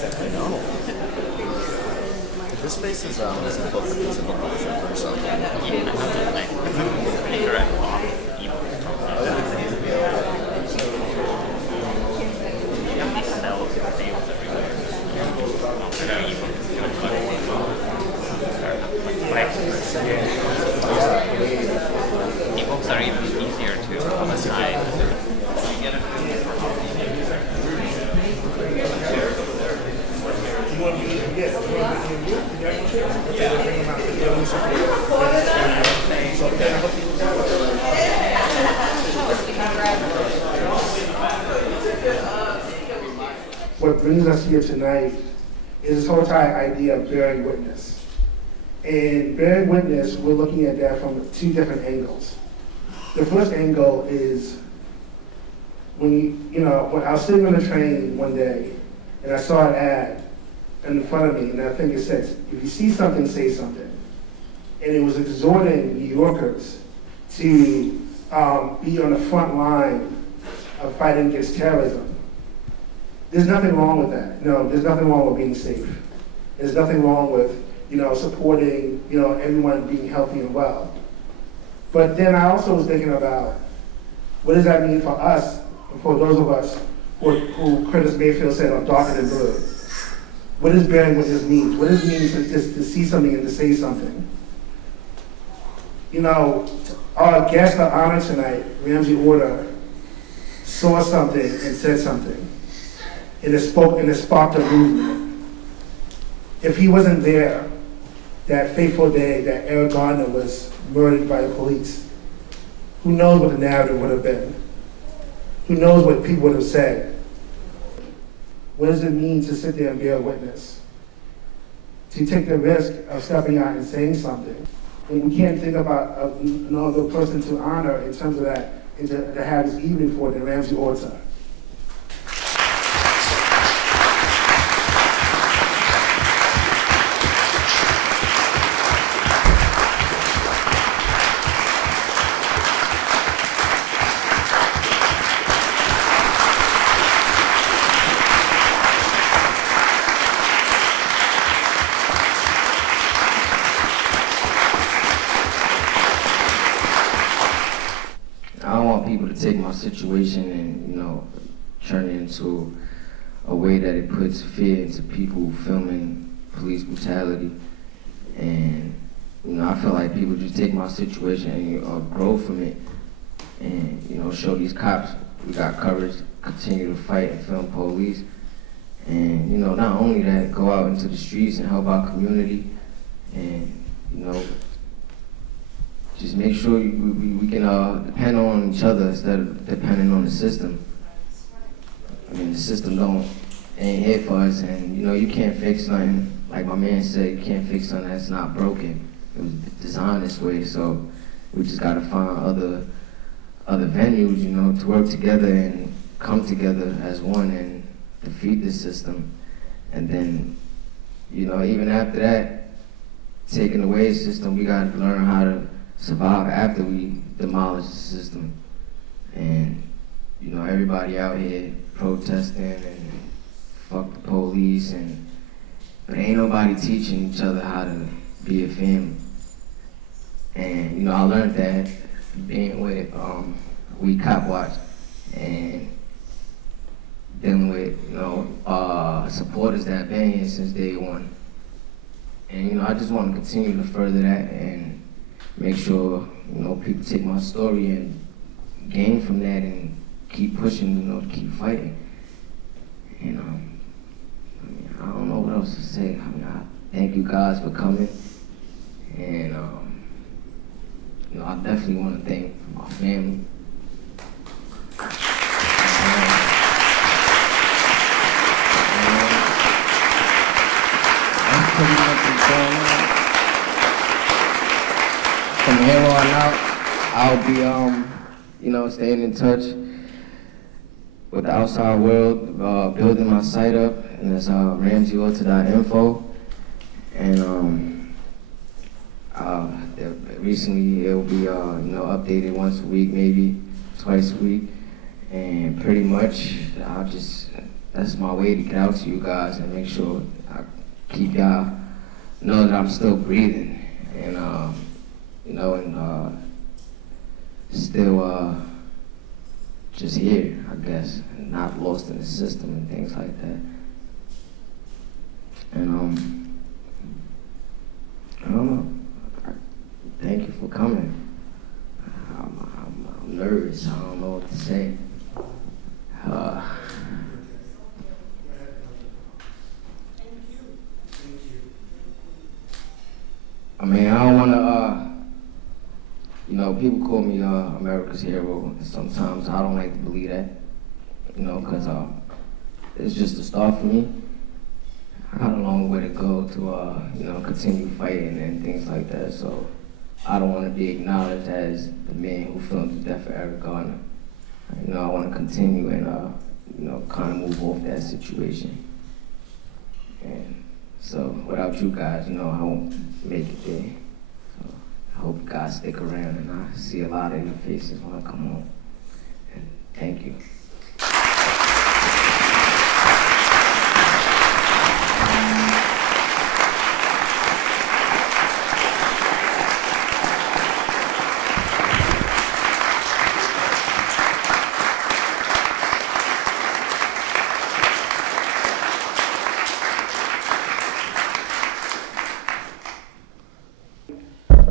definitely know. This space is a book bookshop or something. Yeah, ebooks are even easier to hide. What brings us here tonight is this whole entire idea of bearing witness. And bearing witness, we're looking at that from two different angles. The first angle is when I was sitting on the train one day and I saw an ad in front of me, and I think it says, if you see something, say something. And it was exhorting New Yorkers to be on the front line of fighting against terrorism. There's nothing wrong with that. No, there's nothing wrong with being safe. There's nothing wrong with, supporting, everyone being healthy and well. But then I also was thinking about, what does that mean for us, for those of us who Curtis Mayfield said are darker than blue? What does bearing witness mean? What does it mean to see something and to say something? Our guest of honor tonight, Ramsey Orta, saw something and said something. And it sparked a movement. If he wasn't there that fateful day that Eric Garner was murdered by the police, who knows what the narrative would have been? Who knows what people would have said? What does it mean to sit there and bear witness? To take the risk of stepping out and saying something. And we can't think about another person to honor in terms of that, and to have this evening for than Ramsey Orta. Take my situation and turn it into a way that it puts fear into people filming police brutality. And I feel like people just take my situation and grow from it, and show these cops we got courage, continue to fight and film police, and not only that, go out into the streets and help our community, and just make sure we can depend on each other instead of depending on the system. I mean, the system ain't here for us, and you can't fix nothing. Like my man said, you can't fix something that's not broken. It was designed this way, so we just gotta find other venues, to work together and come together as one and defeat the system. And then, even after that, taking away the system, we gotta learn how to survive after we demolish the system. And everybody out here protesting and fuck the police, but ain't nobody teaching each other how to be a family. And I learned that being with We Cop Watch and dealing with supporters that have been here since day one. And I just want to continue to further that and make sure, people take my story and gain from that and keep pushing, keep fighting. And I don't know what else to say. I thank you guys for coming. And I definitely want to thank my family. That's pretty much what's going on. From here on out, I'll be, staying in touch with the outside world, building my site up, and that's RamseyOrta.info. And recently it'll be, updated once a week, maybe twice a week. And pretty much, I'll just that's my way to get out to you guys and make sure I keep y'all know that I'm still breathing and you know, and still just here, I guess, and not lost in the system and things like that. And I don't know. Thank you for coming. I'm nervous. I don't know what to say. I mean, I don't want to, you know, people call me America's hero, and sometimes I don't like to believe that, you know, because it's just a start for me. I got a long way to go to, you know, continue fighting and things like that, so I don't want to be acknowledged as the man who filmed the death of Eric Garner. You know, I want to continue and, you know, kind of move off that situation. And so without you guys, you know, I won't make it there. So I hope you guys stick around and I see a lot of your faces when I come home. And thank you.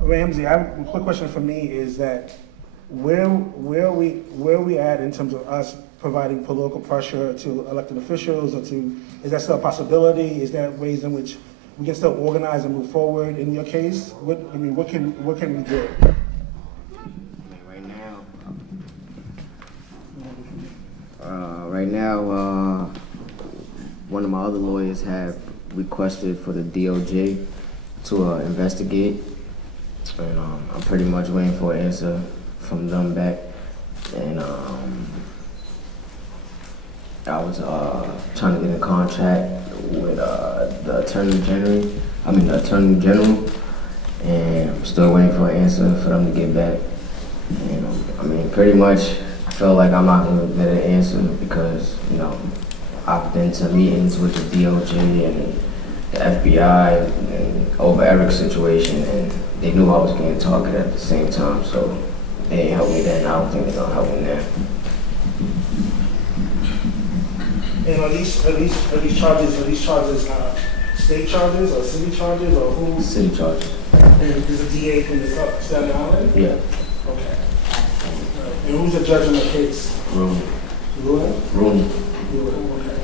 Ramsey, a quick question for me is that where are we at in terms of us providing political pressure to elected officials, or is that still a possibility? Is that ways in which we can still organize and move forward in your case? What can we do? Right now, one of my other lawyers have requested for the DOJ to investigate. And I'm pretty much waiting for an answer from them back. And I was trying to get in contact with the Attorney General, and I'm still waiting for an answer for them to get back. And I mean, pretty much, I feel like I'm not gonna get an answer because, you know, I've been to meetings with the DOJ and the FBI and over Eric's situation, and they knew I was getting targeted at the same time, so they ain't helped me then. I don't think they're gonna help me now. And are these charges state charges or city charges, or who? City charges. And is a DA from the Staten Island? Yeah. Okay. And who's the judge in the case? Rooney. Rooney? Rooney. Okay.